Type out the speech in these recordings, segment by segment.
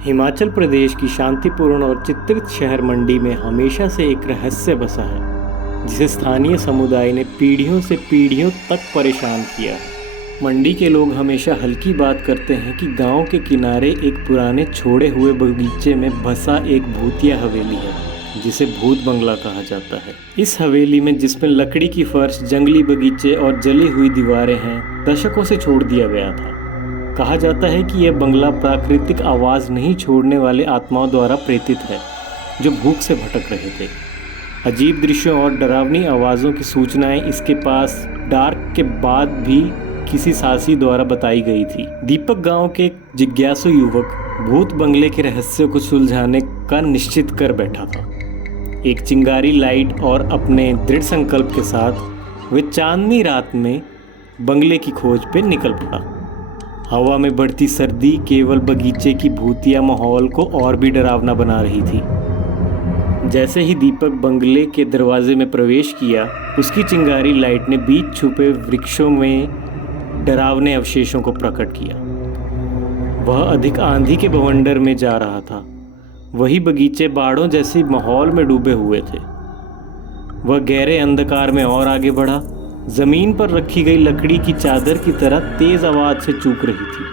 हिमाचल प्रदेश की शांतिपूर्ण और चित्रित शहर मंडी में हमेशा से एक रहस्य बसा है, जिसे स्थानीय समुदाय ने पीढ़ियों से पीढ़ियों तक परेशान किया है। मंडी के लोग हमेशा हल्की बात करते हैं कि गांव के किनारे एक पुराने छोड़े हुए बगीचे में बसा एक भूतिया हवेली है, जिसे भूत बंगला कहा जाता है। इस हवेली में, जिसमें लकड़ी की फर्श, जंगली बगीचे और जली हुई दीवारें हैं, दशकों से छोड़ दिया गया था। कहा जाता है कि यह बंगला प्राकृतिक आवाज़ नहीं छोड़ने वाले आत्माओं द्वारा प्रेरित है, जो भूख से भटक रहे थे। अजीब दृश्यों और डरावनी आवाज़ों की सूचनाएं इसके पास डार्क के बाद भी किसी साहसी द्वारा बताई गई थी। दीपक गांव के एक जिज्ञासु युवक भूत बंगले के रहस्य को सुलझाने का निश्चित कर बैठा था। एक चिंगारी लाइट और अपने दृढ़ संकल्प के साथ वे चांदनी रात में बंगले की खोज पे निकल पड़ा। हवा में बढ़ती सर्दी केवल बगीचे की भूतिया माहौल को और भी डरावना बना रही थी। जैसे ही दीपक बंगले के दरवाजे में प्रवेश किया, उसकी चिंगारी लाइट ने बीच छुपे वृक्षों में डरावने अवशेषों को प्रकट किया। वह अधिक आंधी के बवंडर में जा रहा था। वही बगीचे बाड़ों जैसी माहौल में डूबे हुए थे। वह गहरे अंधकार में और आगे बढ़ा। जमीन पर रखी गई लकड़ी की चादर की तरह तेज आवाज से चूक रही थी।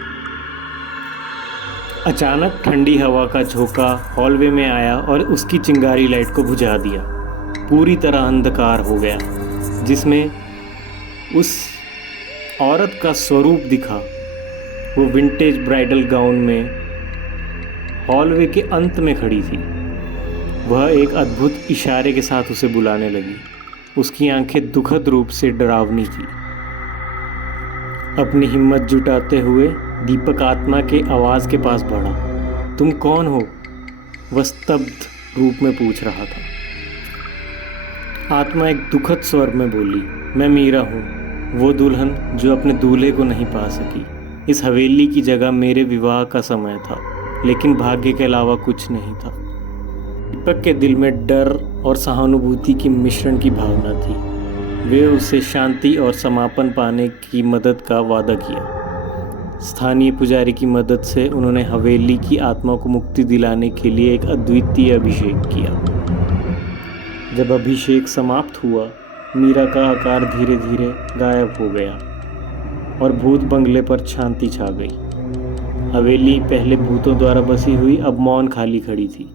अचानक ठंडी हवा का झोंका हॉलवे में आया और उसकी चिंगारी लाइट को बुझा दिया। पूरी तरह अंधकार हो गया, जिसमें उस औरत का स्वरूप दिखा। वो विंटेज ब्राइडल गाउन में हॉलवे के अंत में खड़ी थी। वह एक अद्भुत इशारे के साथ उसे बुलाने लगी। उसकी आंखें दुखद रूप से डरावनी थी। अपनी हिम्मत जुटाते हुए दीपक आत्मा के आवाज़ के पास बढ़ा। तुम कौन हो? वह स्तब्ध रूप में पूछ रहा था। आत्मा एक दुखद स्वर में बोली, मैं मीरा हूँ, वो दुल्हन जो अपने दूल्हे को नहीं पा सकी। इस हवेली की जगह मेरे विवाह का समय था, लेकिन भाग्य के अलावा कुछ नहीं था। दीपक के दिल में डर और सहानुभूति की मिश्रण की भावना थी। वे उसे शांति और समापन पाने की मदद का वादा किया। स्थानीय पुजारी की मदद से उन्होंने हवेली की आत्मा को मुक्ति दिलाने के लिए एक अद्वितीय अभिषेक किया। जब अभिषेक समाप्त हुआ, मीरा का आकार धीरे धीरे गायब हो गया और भूत बंगले पर शांति छा गई। हवेली, पहले भूतों द्वारा बसी हुई, अब मौन खाली खड़ी थी।